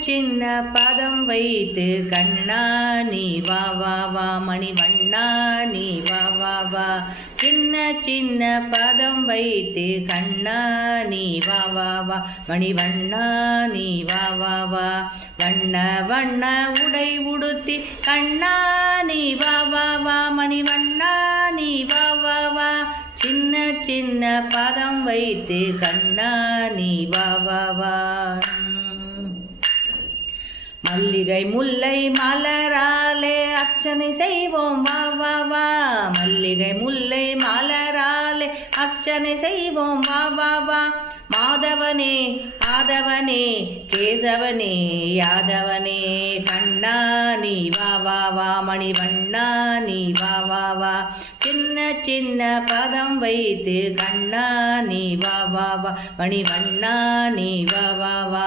சின்ன பதம் வைத்து கண்ணா நீ வா வா வா மணிவண்ணா நீ வா வா வா. சின்ன சின்ன பதம் வைத்து கண்ணா நீ வா வா வா மணிவண்ணா நீ வா வா வா. வண்ண வண்ண உடை உடுத்தி கண்ணா நீ வா வா வா மணிவண்ணா நீ வா வா வா. சின்ன சின்ன பதம் வைத்து கண்ணா நீ வா வா வா. மல்லிகை முல்லை மலராலே அர்ச்சனை செய்வோம் வா வா வா. மல்லிகை முல்லை மலராலே அர்ச்சனை செய்வோம் வா வா வா. மாதவனே ஆதவனே கேசவனே யாதவனே கண்ணா நீ வா வா வா மணிவண்ணா நீ வா வா வா. சின்ன சின்ன பதம் வைத்து கண்ணா நீ வா வா வா மணிவண்ணா நீ வா வா வா.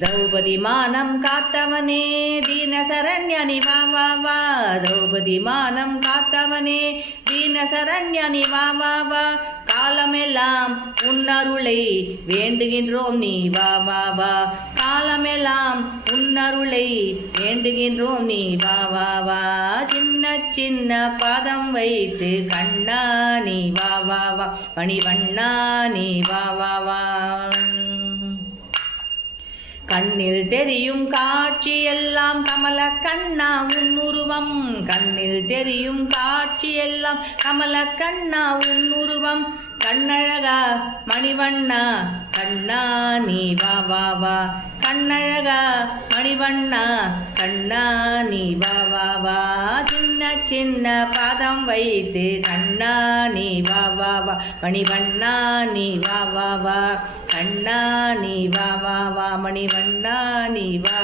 திரௌபதி மானம் காத்தவனே தீனசரண்யனி வா வா வா. திரௌபதி மானம் காத்தவனே தீனசரண்யனி வா வா வா. காலமெல்லாம் உன்னருளை வேண்டுகின்றோம் நீ வா வா வா. காலமெல்லாம் உன்னருளை வேண்டுகின்றோம் நீ வா வா வா. சின்ன சின்ன பதம் வைத்து கண்ணா நீ வா வா வா மணிவண்ணா நீ வா வா வா. கண்ணில் தெரியும் காட்சியெல்லாம் கமல கண்ணா உன்னுருவம். கண்ணில் தெரியும் காட்சியெல்லாம் கமல கண்ணா உன்னுருவம். கண்ணழகா மணிவண்ணா கண்ணா நீ வா வா வா. கண்ணழகா மணிவண்ணா கண்ணா நீ வா வா வா. சின்ன சின்ன பதம் வைத்து கண்ணா நீ வா வா வா மணிவண்ணா நீ வா வா வா. கண்ணா நீ வா வா வா மணிவண்ணா நீ வா